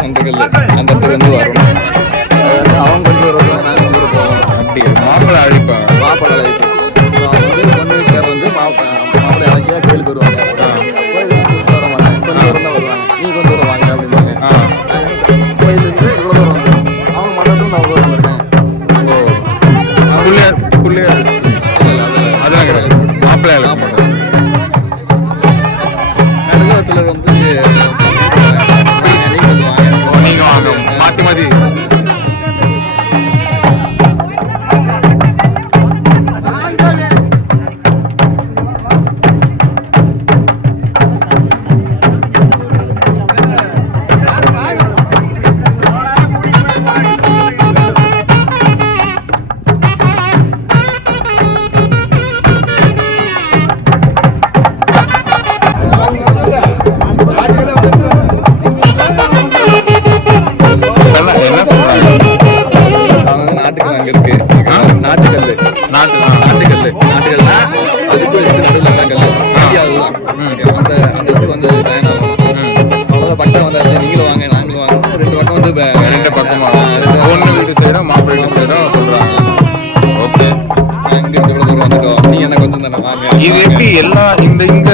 Central அந்த இடத்துக்கு வந்து வரணும். அவங்க கொஞ்சம் தூரம் வருவாங்க, நாங்கள் தூரம் போவோம். அப்படி மாப்பிள்ளை அழைப்பாங்க. மாப்பிள்ளை அழைப்பு பொண்ணு வீட்டுக்கார் வந்து மாப்பிள்ளை அழைக்கியா கோயிலுக்கு வருவாங்க. கோயிலுக்கு புதுசாக வர மாட்டாங்க, கொஞ்சம் தூரம் தான் வருவாங்க. நீ கொஞ்சம் தூரம் வாங்க அப்படின்பாங்க. கோயிலுக்கு இவ்வளோ தூரம் வந்துடும். அவங்க மண்டபத்தில் நான் தூரம் வந்திருக்கேன். பிள்ளையார் அதெல்லாம் கிடையாது. மாப்பிள்ளை அழைப்பாங்க. சிலர் வந்து நீங்க வாங்க மாற்றி மாற்றி இது எப்படி எல்லாம் இந்த இங்க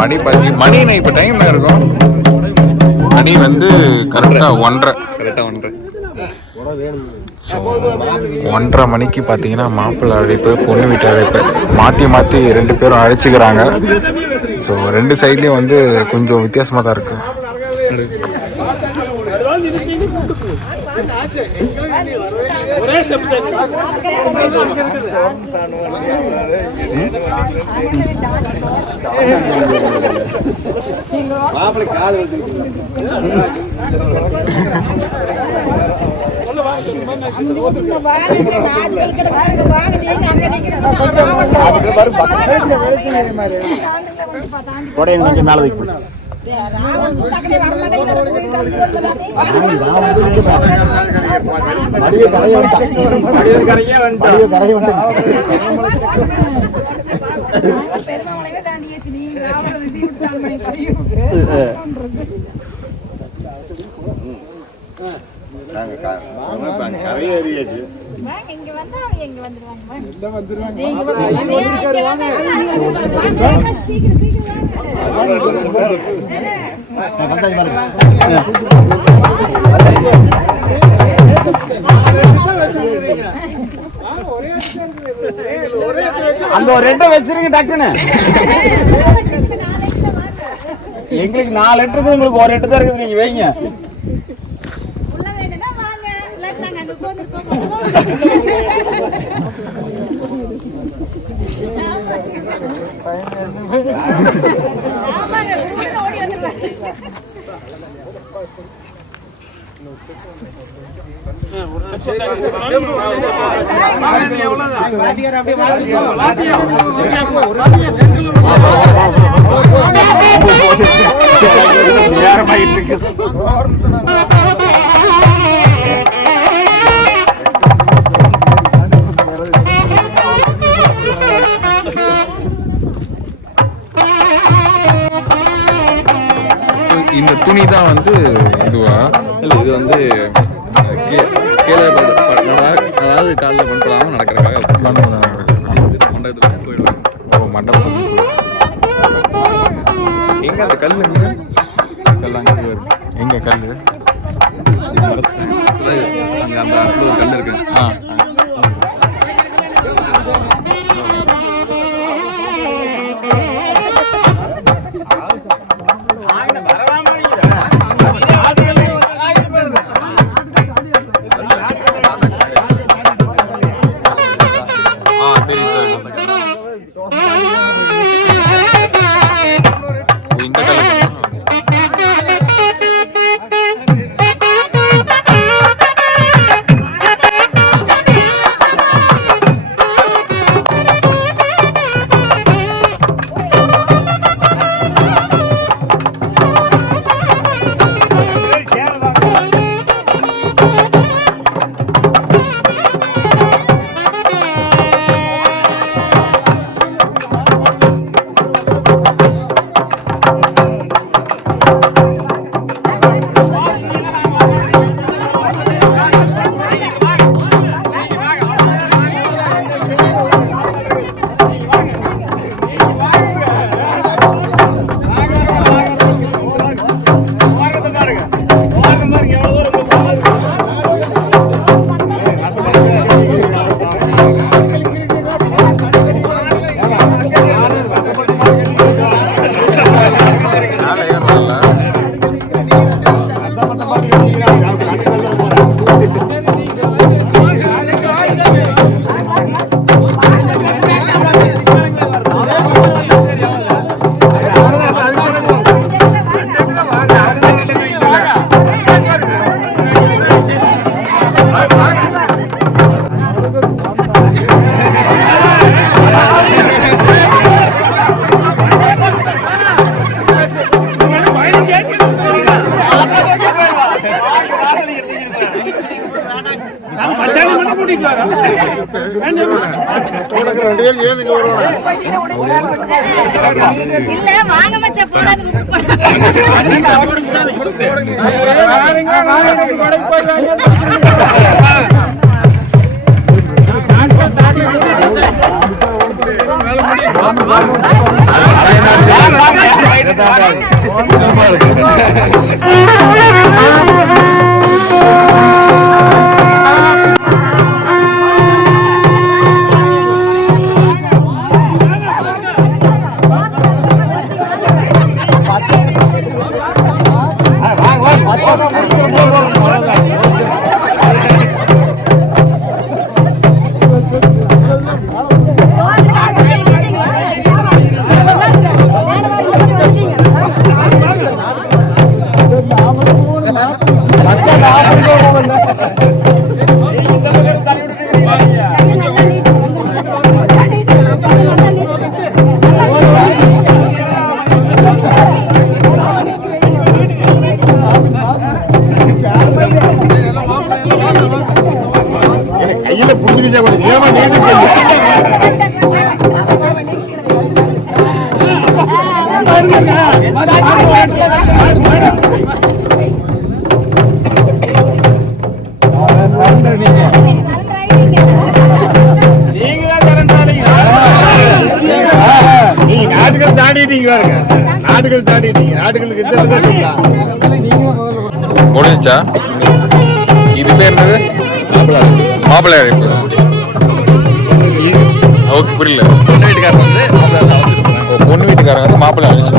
மணி பாத்தி மணி இப்ப டைம் இருக்கும். மணி வந்து கரெக்டா 1:30 மணிக்கு பார்த்தீங்கன்னா மாப்பிள்ளை அழைப்பு பொண்ணு வீட்டு அழைப்பு மாற்றி மாற்றி 2 பேரும் அழைச்சிக்கிறாங்க. ஸோ 2 சைட்லேயும் வந்து கொஞ்சம் வித்தியாசமாக தான் இருக்கு. கொஞ்சம் மேலே வைக்க அந்த ஒரு 2 வச்சிருங்க டக்குன்னு. எங்களுக்கு 4 லெட்டர் இருக்குது, உங்களுக்கு ஒரு 8 தான் இருக்குது. நீங்க வைங்க. இந்த துணி தான் வந்து இதுவா இல்லை, இது வந்து கீழே அதாவது காலில் பண்ணுறாங்க நடக்கிறக்காக மண்டபத்தில் போயிடுவாங்க. ஓ மண்டபம். எங்க அந்த கல் எங்க கல் அங்கே அந்த ஒரு கல் இருக்கு. இல்ல வாங்க மச்சான் போடாது முடிஞ்சா இது பேர் என்னது? மாப்பிள்ளை அழைப்பு. ஓகே, புரியல. பொண்ணு வீட்டுக்காரர் வந்து பொண்ணு வீட்டுக்காரங்க வந்து மாப்பிள்ளை அழைச்சு.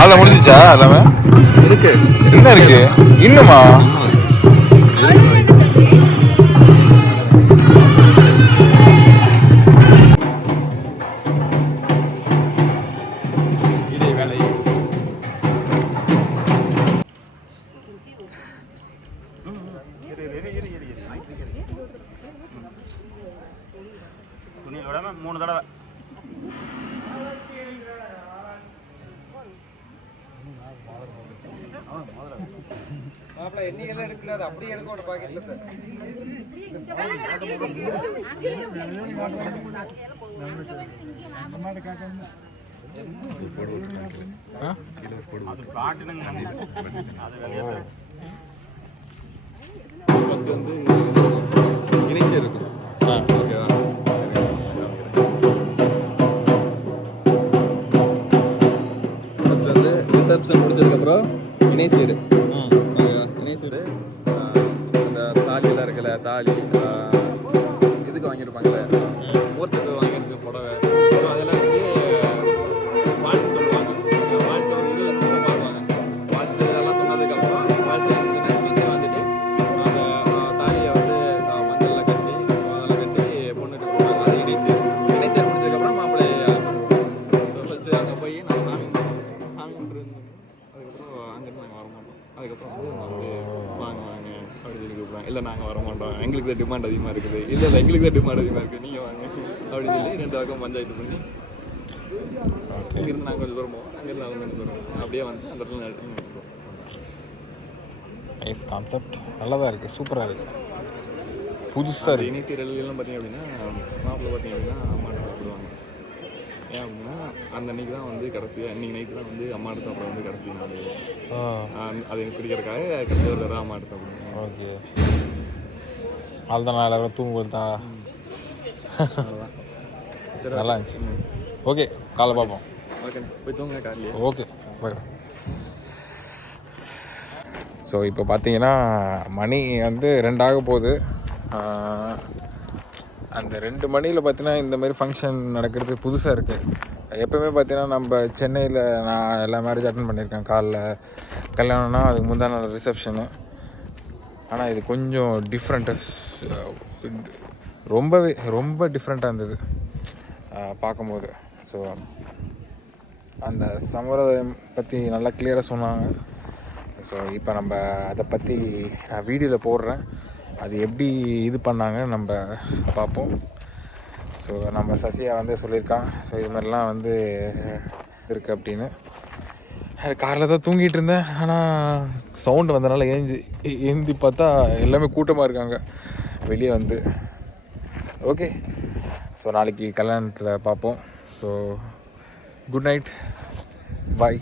அதெல்லாம் முடிஞ்சிச்சா? எல்லாமே இருக்கு. என்ன இருக்கு இன்னுமா? மூணு தடவை எண்ணிக்கெல்லாம் எடுக்கூடாது, அப்படியே எடுக்க பாக்கெட் வந்து இணைச்சி இருக்கும். ஓகேவா? ஃபர்ஸ்ட் வந்து ரிசப்ஷன் முடிச்சதுக்கப்புறம் இணைசீர். இணைசீர் இந்த தாலியெல்லாம் இருக்குல்ல, தாலி இதுக்கு வாங்கியிருப்பாங்கல்ல, ஓட்டுக்கு வாங்கியிருக்கு புடவை, ஸோ அதெல்லாம் வச்சு வாழ்த்து சொல்லுவாங்க. வாழ்த்து ஒரு 20 நிமிஷம் பார்ப்பாங்க. வாழ்த்து அதெல்லாம் சொன்னதுக்கப்புறம் வாழ்த்து சுற்றி வந்துட்டு அந்த தாலியை வந்து மஞ்சளில் கட்டி அதெல்லாம் கட்டி பொண்ணுக்கு கொடுப்பாங்க. அது இணைசீர். இணைசீர் முடிஞ்சதுக்கப்புறம் மாப்பிள்ளை ஃபஸ்ட்டு அங்கே போய் நான் சாமி கும்பிட்டு அதுக்கப்புறம் அங்கேருந்து நாங்கள் வரமாட்டோம். அதுக்கப்புறம் வந்து வாங்க வாங்க அப்படின்னு சொல்லி கூப்பிடுவாங்க. இல்லை நாங்கள் வரமாட்டோம், எங்களுக்கு தான் டிமாண்ட் அதிகமாக இருக்குது. இல்லை எங்களுக்கு தான் டிமாண்ட் அதிகமாக இருக்குது, நீங்கள் வாங்க அப்படின்னு சொல்லி 2 பக்கம் பஞ்சாயத்து பண்ணி இங்கிருந்து நாங்கள் கொஞ்சம் தூரம் போவோம், அங்கேருந்து அவங்க கொஞ்சம் தூரம் அப்படியே வந்து அந்த இடத்துல நடத்துவோம். நைஸ் கான்செப்ட், நல்லா தான் இருக்குது, சூப்பராக இருக்குது, புதுசாக இருக்குது. இனி சீரியல்லாம் பார்த்தீங்க அப்படின்னா மாப்பிள்ளை பார்த்தீங்க அப்படின்னா அம்மாட்ட சாப்பிடுவாங்க. ஏன் அப்படின்னா அந்த அன்னைக்கு தான் வந்து கடைசியாக இன்னைக்கு நைட்டு தான் வந்து அம்மாட்ட சாப்பிட வந்து கடைசி நாள். அது எனக்கு பிடிக்கிறதுக்காக கடைசி ஒரு தடவை அம்மாட்ட சாப்பிடுவோம். ஓகே, அதுதான் நான் எல்லாரும் தூங்குவது தான். நல்லா இருந்துச்சு. ஓகே, காலை பார்ப்போம். ஓகே, போய் தூங்க காலையில். ஓகே, பாய். ஸோ இப்போ பார்த்தீங்கன்னா மணி வந்து 2 ஆக போகுது. அந்த 2 மணியில் பார்த்தீங்கன்னா இந்த மாதிரி ஃபங்க்ஷன் நடக்கிறது புதுசாக இருக்குது. எப்போவுமே பார்த்தீங்கன்னா நம்ம சென்னையில் நான் எல்லா மேரேஜ் அட்டன் பண்ணியிருக்கேன். காலைல கல்யாணம்னா அதுக்கு முந்தான நாள் ரிசப்ஷனு. ஆனால் இது கொஞ்சம் டிஃப்ரெண்ட்டாக, ரொம்ப டிஃப்ரெண்ட்டாக இருந்தது பார்க்கும்போது. ஸோ அந்த சம்பிரதாயம் பற்றி நல்லா கிளியராக சொன்னாங்க. ஸோ இப்போ நம்ம அதை பற்றி நான் வீடியோவில் போடுறேன். அது எப்படி இது பண்ணாங்க நம்ம பார்ப்போம். ஸோ நம்ம சசியா வந்து சொல்லியிருக்கான், ஸோ இது மாதிரிலாம் வந்து இருக்குது அப்படின்னு. காரில் தான் தூங்கிட்டு இருந்தேன். ஆனால் சவுண்டு வந்தனால ஏந்தி பார்த்தா எல்லாமே கூட்டமாக இருக்காங்க வெளியே வந்து. ஓகே, ஸோ நாளைக்கு கல்யாணத்தில் பார்ப்போம். ஸோ குட் நைட், பாய்.